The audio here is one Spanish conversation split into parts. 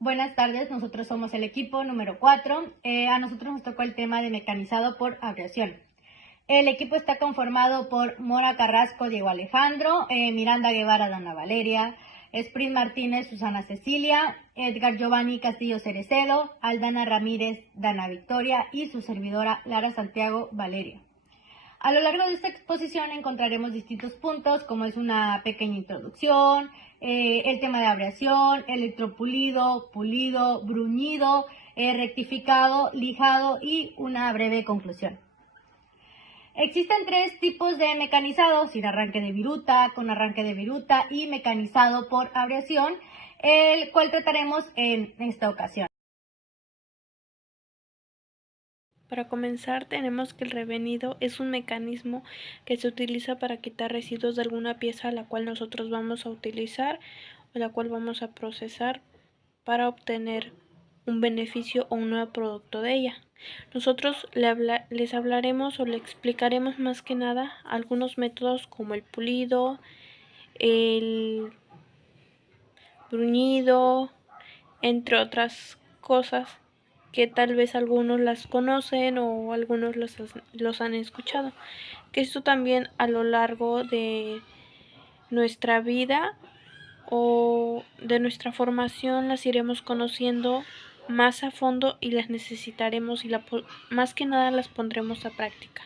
Buenas tardes, nosotros somos el equipo número 4. A nosotros nos tocó el tema de mecanizado por abrasión. El equipo está conformado por Mora Carrasco, Diego Alejandro, Miranda Guevara, Dana Valeria, Sprint Martínez, Susana Cecilia, Edgar Giovanni Castillo Cerecelo, Aldana Ramírez, Dana Victoria y su servidora Lara Santiago Valeria. A lo largo de esta exposición encontraremos distintos puntos, como es una pequeña introducción, el tema de abrasión, electropulido, pulido, bruñido, rectificado, lijado y una breve conclusión. Existen tres tipos de mecanizado: sin arranque de viruta, con arranque de viruta y mecanizado por abrasión, el cual trataremos en esta ocasión. Para comenzar, tenemos que el revenido es un mecanismo que se utiliza para quitar residuos de alguna pieza a la cual nosotros vamos a utilizar o la cual vamos a procesar para obtener un beneficio o un nuevo producto de ella. Nosotros les hablaremos o le explicaremos más que nada algunos métodos como el pulido, el bruñido, entre otras cosas que tal vez algunos las conocen o algunos los han escuchado, que esto también a lo largo de nuestra vida o de nuestra formación las iremos conociendo más a fondo y las necesitaremos y más que nada las pondremos a práctica.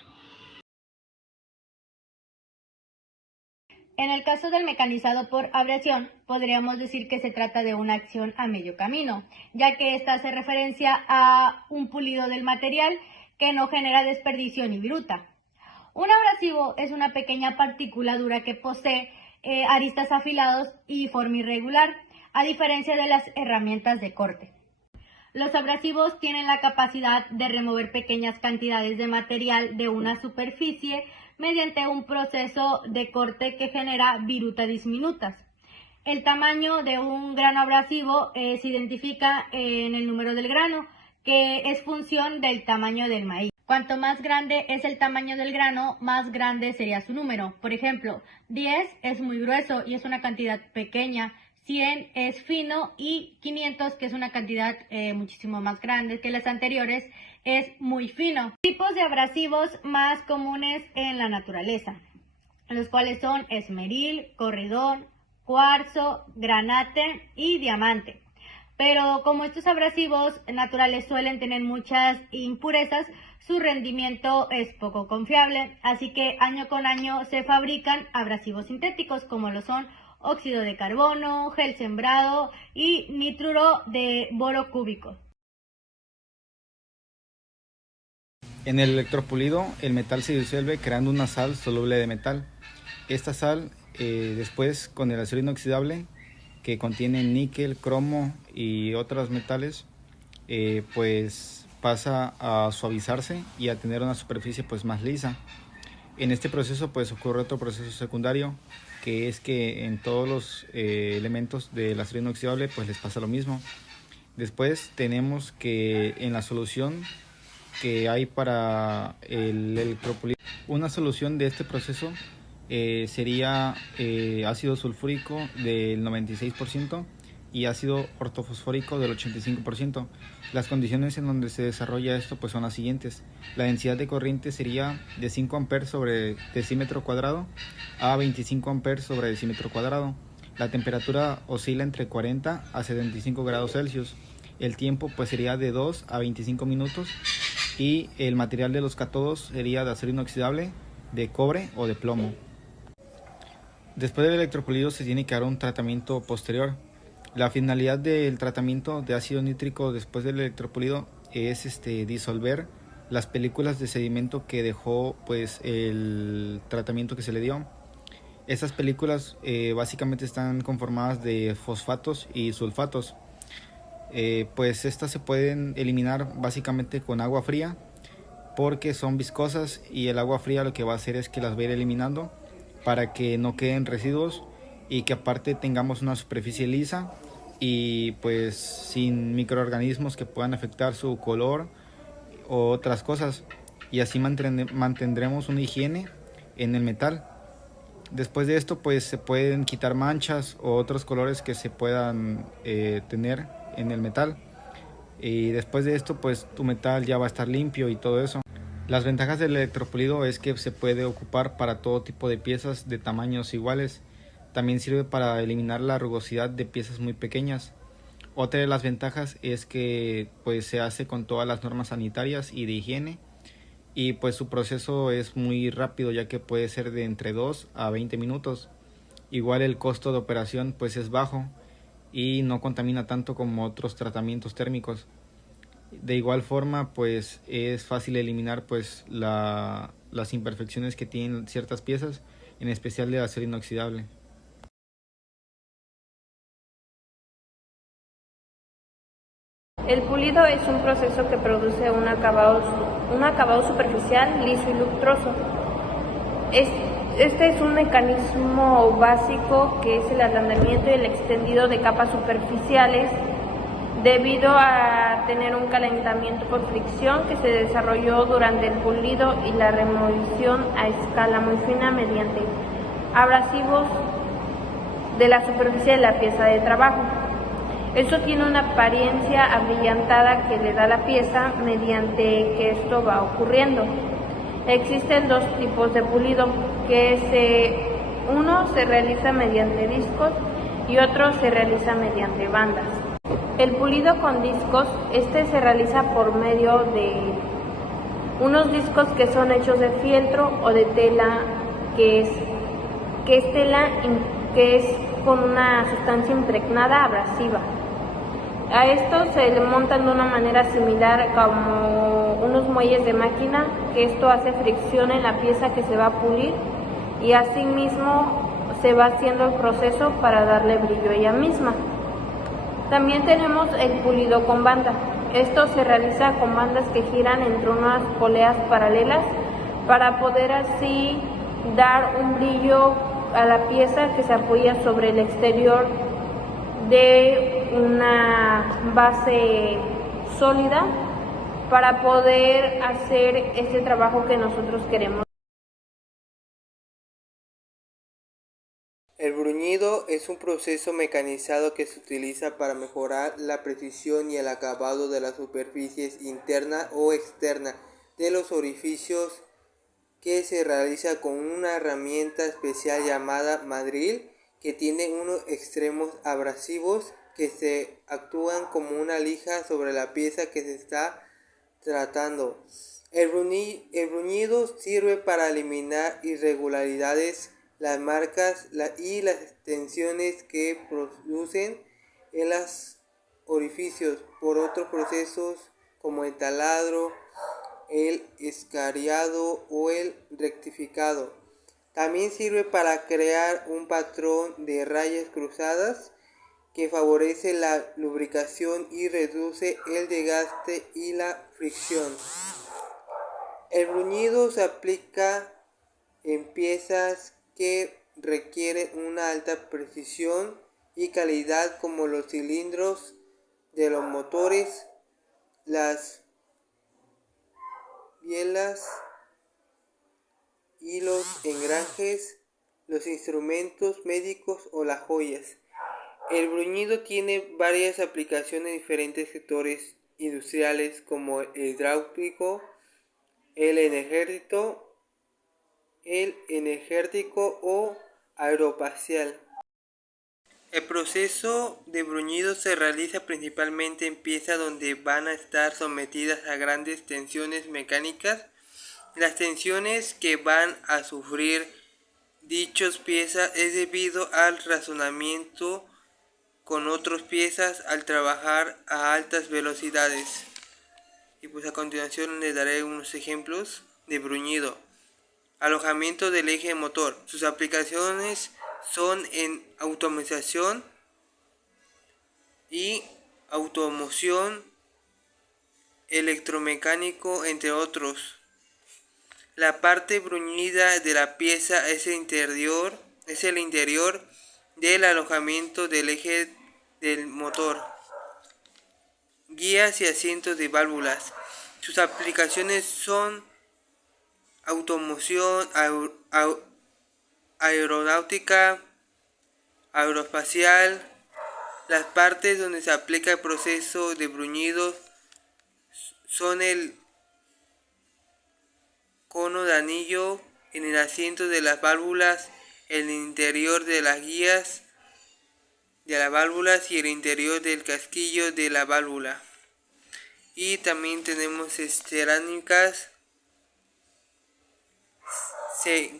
En el caso del mecanizado por abrasión, podríamos decir que se trata de una acción a medio camino, ya que esta hace referencia a un pulido del material que no genera desperdicio ni viruta. Un abrasivo es una pequeña partícula dura que posee aristas afilados y forma irregular, a diferencia de las herramientas de corte. Los abrasivos tienen la capacidad de remover pequeñas cantidades de material de una superficie mediante un proceso de corte que genera virutas diminutas. El tamaño de un grano abrasivo se identifica en el número del grano, que es función del tamaño del maíz. Cuanto más grande es el tamaño del grano, más grande sería su número. Por ejemplo, 10 es muy grueso y es una cantidad pequeña. 100 es fino y 500, que es una cantidad muchísimo más grande que las anteriores, es muy fino. Tipos de abrasivos más comunes en la naturaleza, los cuales son esmeril, corridón, cuarzo, granate y diamante. Pero como estos abrasivos naturales suelen tener muchas impurezas, su rendimiento es poco confiable, así que año con año se fabrican abrasivos sintéticos como lo son óxido de carbono, gel sembrado y nitruro de boro cúbico. En el electropulido, el metal se disuelve creando una sal soluble de metal. Esta sal, después con el acero inoxidable, que contiene níquel, cromo y otros metales, pues pasa a suavizarse y a tener una superficie pues más lisa. En este proceso pues ocurre otro proceso secundario, que es que en todos los elementos del acero inoxidable pues les pasa lo mismo. Después tenemos que en la solución que hay para el electropulido, una solución de este proceso sería ácido sulfúrico del 96% y ácido ortofosfórico del 85%. Las condiciones en donde se desarrolla esto pues son las siguientes. La densidad de corriente sería de 5 amperes sobre decímetro cuadrado a 25 amperes sobre decímetro cuadrado. La temperatura oscila entre 40 a 75 grados Celsius. El tiempo pues sería de 2 a 25 minutos y el material de los cátodos sería de acero inoxidable, de cobre o de plomo. Después del electropulido se tiene que dar un tratamiento posterior. La finalidad del tratamiento de ácido nítrico después del electropulido es disolver las películas de sedimento que dejó pues el tratamiento que se le dio. Estas películas básicamente están conformadas de fosfatos y sulfatos. Pues estas se pueden eliminar básicamente con agua fría, porque son viscosas y el agua fría lo que va a hacer es que las va a ir eliminando para que no queden residuos y que aparte tengamos una superficie lisa y pues sin microorganismos que puedan afectar su color o otras cosas, y así mantendremos una higiene en el metal. Después de esto pues se pueden quitar manchas o otros colores que se puedan tener en el metal. Y después de esto pues tu metal ya va a estar limpio y todo eso. Las ventajas del electropulido es que se puede ocupar para todo tipo de piezas de tamaños iguales. También sirve para eliminar la rugosidad de piezas muy pequeñas. Otra de las ventajas es que pues se hace con todas las normas sanitarias y de higiene, y pues su proceso es muy rápido, ya que puede ser de entre 2 a 20 minutos. Igual el costo de operación pues es bajo y no contamina tanto como otros tratamientos térmicos. De igual forma pues es fácil eliminar pues las imperfecciones que tienen ciertas piezas, en especial de acero inoxidable. El pulido es un proceso que produce un acabado superficial, liso y lustroso. Este es un mecanismo básico que es el ablandamiento y el extendido de capas superficiales debido a tener un calentamiento por fricción que se desarrolló durante el pulido y la remoción a escala muy fina mediante abrasivos de la superficie de la pieza de trabajo. Esto tiene una apariencia abrillantada que le da a la pieza mediante que esto va ocurriendo. Existen dos tipos de pulido, uno se realiza mediante discos y otro se realiza mediante bandas. El pulido con discos, se realiza por medio de unos discos que son hechos de fieltro o de tela que es con una sustancia impregnada abrasiva. A esto se le montan de una manera similar como unos muelles de máquina, que esto hace fricción en la pieza que se va a pulir y asimismo se va haciendo el proceso para darle brillo a ella misma. También tenemos el pulido con banda. Esto se realiza con bandas que giran entre unas poleas paralelas para poder así dar un brillo a la pieza que se apoya sobre el exterior de una base sólida para poder hacer este trabajo que nosotros queremos. El bruñido es un proceso mecanizado que se utiliza para mejorar la precisión y el acabado de las superficies interna o externa de los orificios, que se realiza con una herramienta especial llamada mandril, que tiene unos extremos abrasivos que se actúan como una lija sobre la pieza que se está tratando. El bruñido sirve para eliminar irregularidades, las marcas y las extensiones que producen en los orificios por otros procesos como el taladro, el escariado o el rectificado. También sirve para crear un patrón de rayas cruzadas que favorece la lubricación y reduce el desgaste y la fricción. El bruñido se aplica en piezas que requieren una alta precisión y calidad, como los cilindros de los motores, las bielas y los engranajes, los instrumentos médicos o las joyas. El bruñido tiene varias aplicaciones en diferentes sectores industriales, como el hidráulico, el energético o aeroespacial. El proceso de bruñido se realiza principalmente en piezas donde van a estar sometidas a grandes tensiones mecánicas. Las tensiones que van a sufrir dichas piezas es debido al razonamiento con otras piezas al trabajar a altas velocidades. Y pues a continuación les daré unos ejemplos de bruñido. Alojamiento del eje motor. Sus aplicaciones son en automatización y automoción, electromecánico, entre otros. La parte bruñida de la pieza es el interior del alojamiento del eje del motor. Guías y asientos de válvulas. Sus aplicaciones son automoción, aeronáutica, aeroespacial. Las partes donde se aplica el proceso de bruñido son el cono de anillo, en el asiento de las válvulas, el interior de las guías de las válvulas y el interior del casquillo de la válvula. Y también tenemos cerámicas,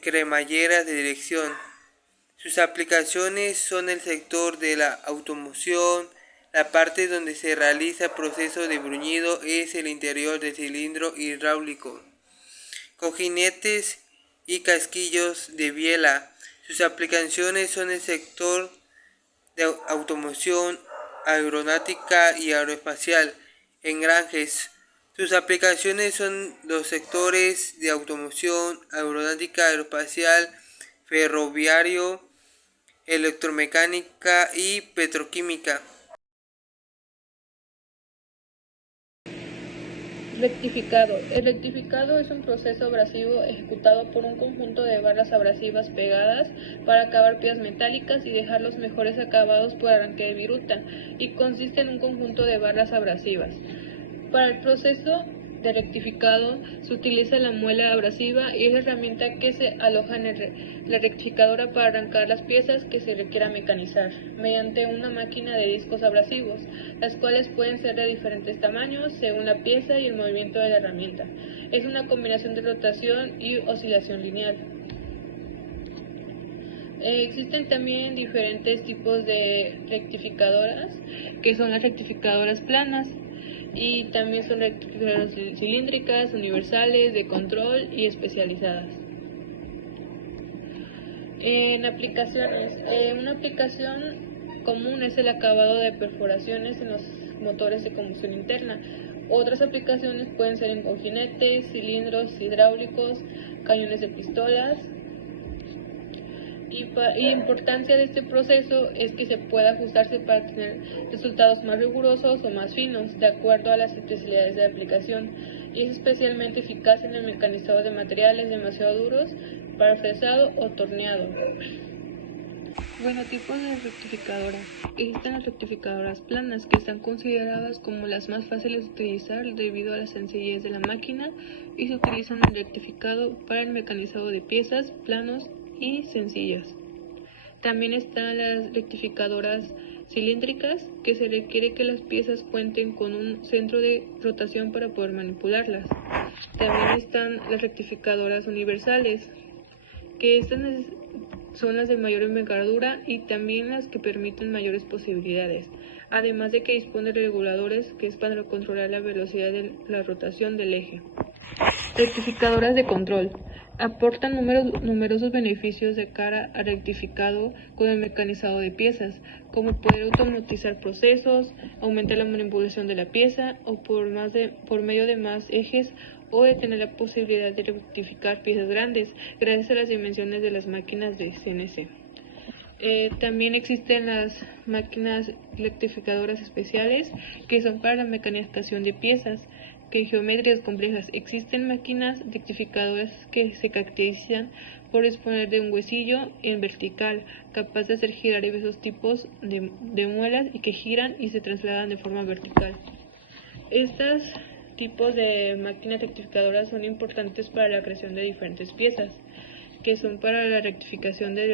cremalleras de dirección. Sus aplicaciones son el sector de la automoción. La parte donde se realiza el proceso de bruñido es el interior del cilindro hidráulico. Cojinetes y casquillos de biela. Sus aplicaciones son el sector de automoción, aeronáutica y aeroespacial. Engranajes. Sus aplicaciones son los sectores de automoción, aeronáutica, aeroespacial, ferroviario, electromecánica y petroquímica. Rectificado. El rectificado es un proceso abrasivo ejecutado por un conjunto de barras abrasivas pegadas para acabar piezas metálicas y dejar los mejores acabados por arranque de viruta, y consiste en un conjunto de barras abrasivas. Para el proceso de rectificado se utiliza la muela abrasiva y es la herramienta que se aloja en la rectificadora para arrancar las piezas que se requiera mecanizar mediante una máquina de discos abrasivos, las cuales pueden ser de diferentes tamaños según la pieza y el movimiento de la herramienta. Es una combinación de rotación y oscilación lineal. Existen también diferentes tipos de rectificadoras, que son las rectificadoras planas, y también son rectificadoras cilíndricas, universales, de control y especializadas. En aplicaciones, una aplicación común es el acabado de perforaciones en los motores de combustión interna. Otras aplicaciones pueden ser en cojinetes, cilindros hidráulicos, cañones de pistolas. Y la importancia de este proceso es que se puede ajustarse para tener resultados más rigurosos o más finos, de acuerdo a las especialidades de aplicación, y es especialmente eficaz en el mecanizado de materiales demasiado duros para fresado o torneado. Bueno, tipos de rectificadoras. Existen las rectificadoras planas, que están consideradas como las más fáciles de utilizar debido a la sencillez de la máquina, y se utilizan en rectificado para el mecanizado de piezas, planos y sencillas. También están las rectificadoras cilíndricas, que se requiere que las piezas cuenten con un centro de rotación para poder manipularlas. También están las rectificadoras universales, que estas son las de mayor envergadura y también las que permiten mayores posibilidades, además de que dispone de reguladores, que es para controlar la velocidad de la rotación del eje. Rectificadoras de control. Aportan numerosos beneficios de cara al rectificado con el mecanizado de piezas, como poder automatizar procesos, aumentar la manipulación de la pieza o por medio de más ejes, o de tener la posibilidad de rectificar piezas grandes gracias a las dimensiones de las máquinas de CNC. También existen las máquinas rectificadoras especiales, que son para la mecanización de piezas que en geometrías complejas. Existen máquinas rectificadoras que se caracterizan por disponer de un huesillo en vertical, capaz de hacer girar diversos tipos de muelas, y que giran y se trasladan de forma vertical. Estos tipos de máquinas rectificadoras son importantes para la creación de diferentes piezas, que son para la rectificación de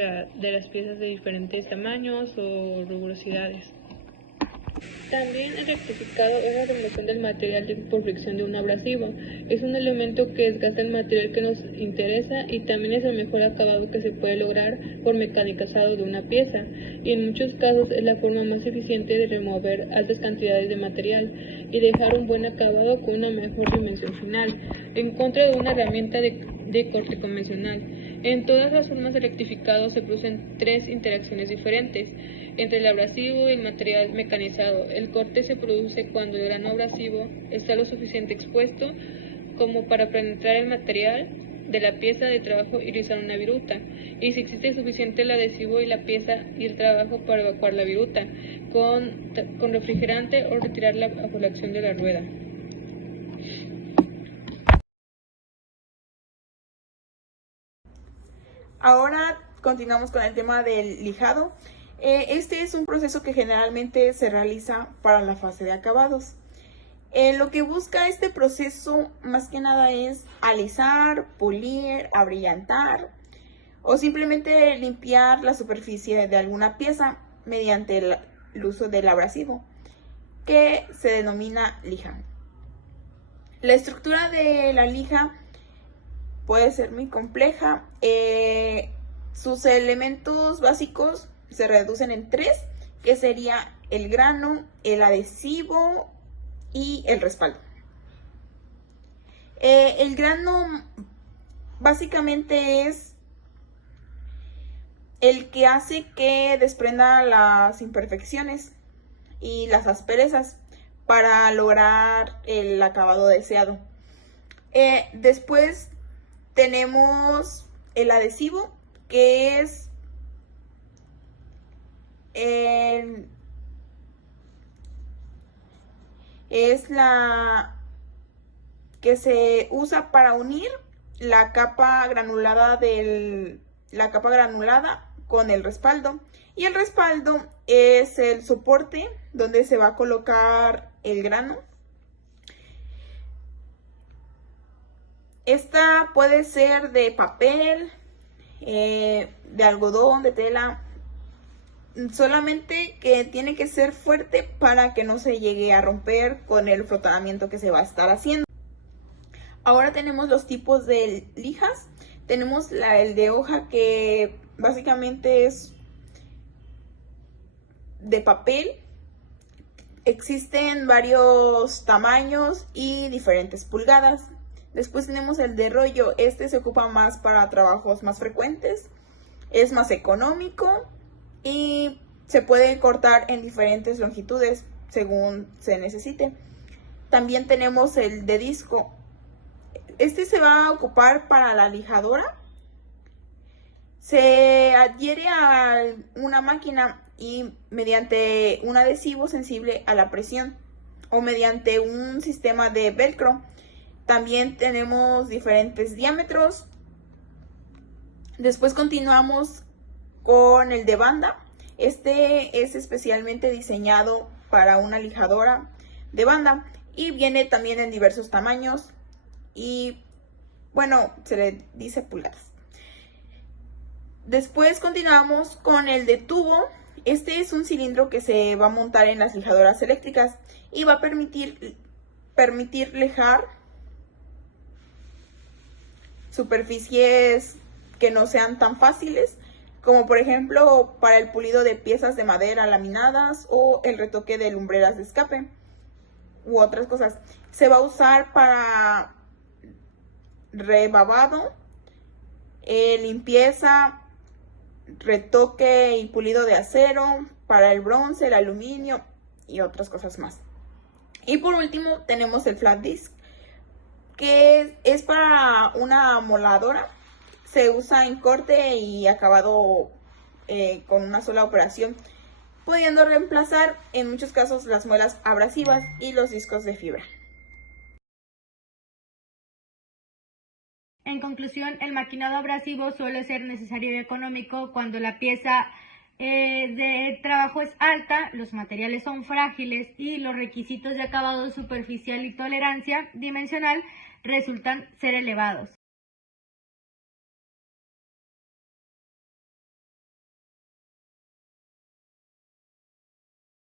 las piezas de diferentes tamaños o rugosidades. También el rectificado es la remoción del material por fricción de un abrasivo. Es un elemento que desgasta el material que nos interesa, y también es el mejor acabado que se puede lograr por mecanizado de una pieza, y en muchos casos es la forma más eficiente de remover altas cantidades de material y dejar un buen acabado con una mejor dimensión final, en contra de una herramienta de corte convencional. En todas las formas de rectificado se producen tres interacciones diferentes entre el abrasivo y el material mecanizado. El corte se produce cuando el grano abrasivo está lo suficiente expuesto como para penetrar el material de la pieza de trabajo y realizar una viruta, y si existe suficiente el adhesivo y la pieza y el trabajo para evacuar la viruta con refrigerante o retirarla bajo la acción de la rueda. Ahora continuamos con el tema del lijado. Este es un proceso que generalmente se realiza para la fase de acabados. Lo que busca este proceso más que nada es alisar, pulir, abrillantar o simplemente limpiar la superficie de alguna pieza mediante el uso del abrasivo, que se denomina lija. La estructura de la lija puede ser muy compleja. Sus elementos básicos se reducen en 3, que sería el grano, el adhesivo y el respaldo. El grano básicamente es el que hace que desprenda las imperfecciones y las asperezas para lograr el acabado deseado. Después tenemos el adhesivo, que es la que se usa para unir la capa granulada con el respaldo, y el respaldo es el soporte donde se va a colocar el grano. Esta puede ser de papel, de algodón, de tela, solamente que tiene que ser fuerte para que no se llegue a romper con el frotamiento que se va a estar haciendo. Ahora tenemos los tipos de lijas. Tenemos el de hoja, que básicamente es de papel. Existen varios tamaños y diferentes pulgadas. Después tenemos el de rollo. Este se ocupa más para trabajos más frecuentes. Es más económico y se puede cortar en diferentes longitudes según se necesite. También tenemos el de disco. Este se va a ocupar para la lijadora. Se adhiere a una máquina y mediante un adhesivo sensible a la presión o mediante un sistema de velcro. También tenemos diferentes diámetros. Después continuamos con el de banda. Este es especialmente diseñado para una lijadora de banda y viene también en diversos tamaños y, bueno, se le dice pulgadas. Después continuamos con el de tubo. Este es un cilindro que se va a montar en las lijadoras eléctricas y va a permitir lijar superficies que no sean tan fáciles, como por ejemplo para el pulido de piezas de madera laminadas o el retoque de lumbreras de escape u otras cosas. Se va a usar para rebabado, limpieza, retoque y pulido de acero, para el bronce, el aluminio y otras cosas más. Y por último tenemos el flat disc, que es para una moladora. Se usa en corte y acabado con una sola operación, pudiendo reemplazar en muchos casos las muelas abrasivas y los discos de fibra. En conclusión, el maquinado abrasivo suele ser necesario y económico cuando la pieza de trabajo es alta, los materiales son frágiles y los requisitos de acabado superficial y tolerancia dimensional resultan ser elevados.